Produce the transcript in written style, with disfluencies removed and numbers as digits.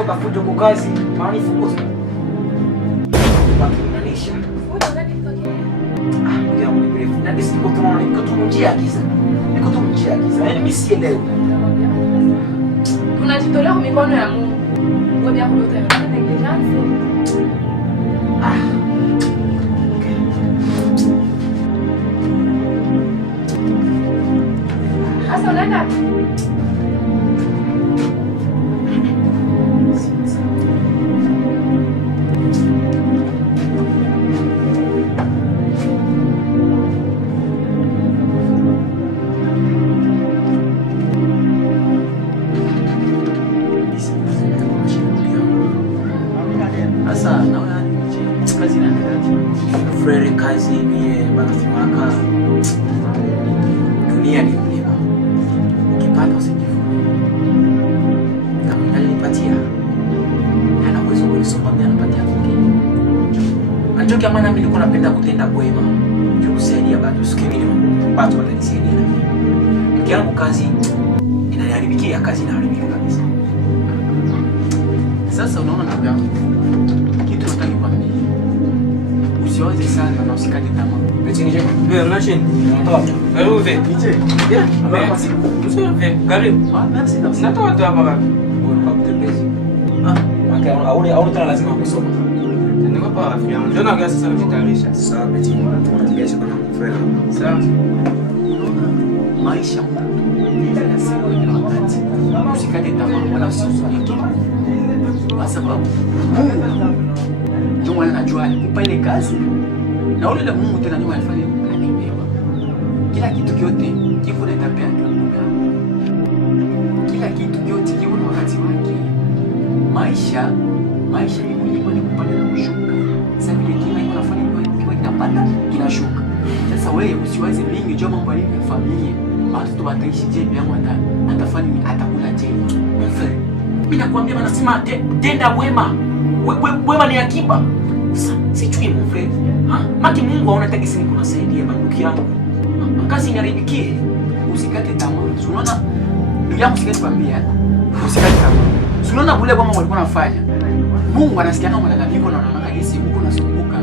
kutoka fujo kwa kazi, maana nifukuze. Wakinanisha. Fujo gani kitokea? Ndio mrefu. Na bisi niko tu njia giza. Niko tu njia giza. Yaani mimi sielewi. Tunajitolea kwa mikono ya Mungu. Ngoja kuleta negligence. Asa unaenda? Sasa naona kazi inaendelea. Frere kazi mie banasimaka. Dunia ni mlima. Ukipata usijivune. Kama nalipatia. Ana uwezo kulisoma mimi anapatia mwingine. Anatoka maana mimi nilikuwa napenda kutenda kwema. Ndio kusaidia watu sikini watu watanisaidia na mimi. Kiangu kazi inaharibikia, kazi inaharibika kabisa. Sasa unaona ndugu yangu. Kitu nataka nikwambie. Usiwaze sana na usikate tamaa. Betini je? Wewe mnashin. Natoa. Karibu ve. Nije. Yeah. Msio ve. Karibu. Merci na Natoa tu hapa kaka. Wewe kwa kutembezi. Au tena lazima kusoma. niko hapa rafiki yangu. Ndio naongea sasa kujitayarisha. Sawa Betini. Tunatigesha kwa frère. Sawa. Maisha kila siku ina wakati. Usikate tamaa wala usizunike. Kwa sababu ndio wale najua alikupa ile kazi na ule Mungu tena ndio alifanya anipewa. Kila kitu kyote kiko na tabia yake. Kila kitu kyote kiko na wakati wake. Maisha ni mlima, ni kupanda na kushuka. Sasa vile kila iko nafanya kwa kinapanda kinashuka. Sasa wewe usiwaze mingi jua mambo ya familia. Watu wataishi je yangu atafanya atakula je. Mimi nakwambia wanasema tenda wema. Wema ni akiba. Sijui mon frère. Maki Mungu aona taki sini kunasaidia banduki yangu. Kazi inaribikie. Usikate tamaa. Unaona? Ndugu yangu usikate kwambia. Usikate tamaa. Unaona bule kama walikuwa wanafanya. Mungu anasikia kama malalamiko na anaona jinsi huko nasumbuka.